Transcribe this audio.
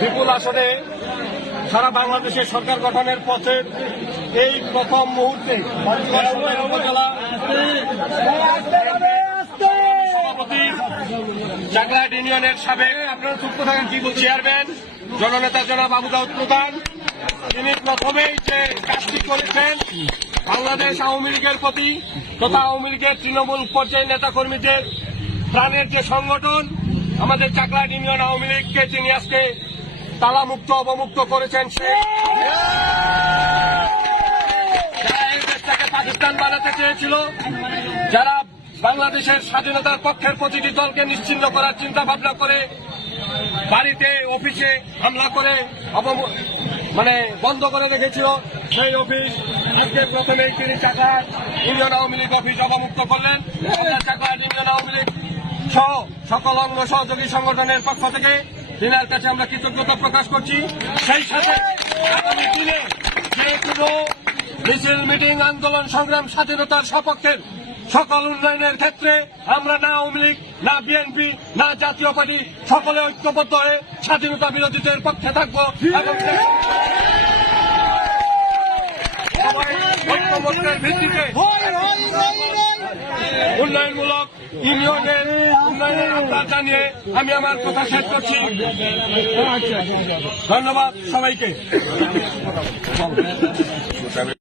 বিপুল আসনে সারা বাংলাদেশের সরকার গঠনের পথে এই প্রথম মুহূর্তে উপজেলা সভাপতি চাকলাহাট ইউনিয়নের সাবেক আপনারা চুপ থাকেন কি চেয়ারম্যান জননেতা জনাব আবু দাউদ প্রধান, তিনি প্রথমেই যে কাজটি করেছেন বাংলাদেশ আওয়ামী লীগের প্রতি তথা আওয়ামী লীগের তৃণমূল পর্যায়ের নেতাকর্মীদের প্রাণের যে সংগঠন আমাদের চাকলাহাট ইউনিয়ন আওয়ামী লীগকে তিনি আজকে তালামুক্ত অবমুক্ত করেছেন। সেই যারা এই দেশটাকে পাকিস্তান বানাতে চেয়েছিল, যারা বাংলাদেশের স্বাধীনতার পক্ষের প্রতিটি দলকে নিশ্চিহ্ন করার চিন্তা ভাবনা করে বাড়িতে অফিসে হামলা করে বন্ধ করে রেখেছিল, সেই অফিস আজকে প্রথমেই তিনি চাকলাহাট ইউনিয়ন আওয়ামী লীগ অফিস অবমুক্ত করলেন। চাকলাহাট ইউনিয়ন আওয়ামী লীগ সহ সকল অঙ্গ সহযোগী সংগঠনের পক্ষ থেকে দিনের কাছে আমরা কৃতজ্ঞতা প্রকাশ করছি। সেই সাথে আগামী দিনে যে কোনো মিছিল মিটিং আন্দোলন সংগ্রাম স্বাধীনতার সপক্ষের সকল উন্নয়নের ক্ষেত্রে আমরা না আওয়ামী লীগ না বিএনপি না জাতীয় পার্টি সকলে ঐক্যবদ্ধ হয়ে স্বাধীনতা বিরোধীদের পক্ষে থাকবো এবং ঐক্যবদ্ধের ভিত্তিতে উন্নয়নমূলক ইউনিয়নের উন্নয়নের আহ্বান জানিয়ে আমি আমার কথা শেষ করছি। ধন্যবাদ সবাইকে।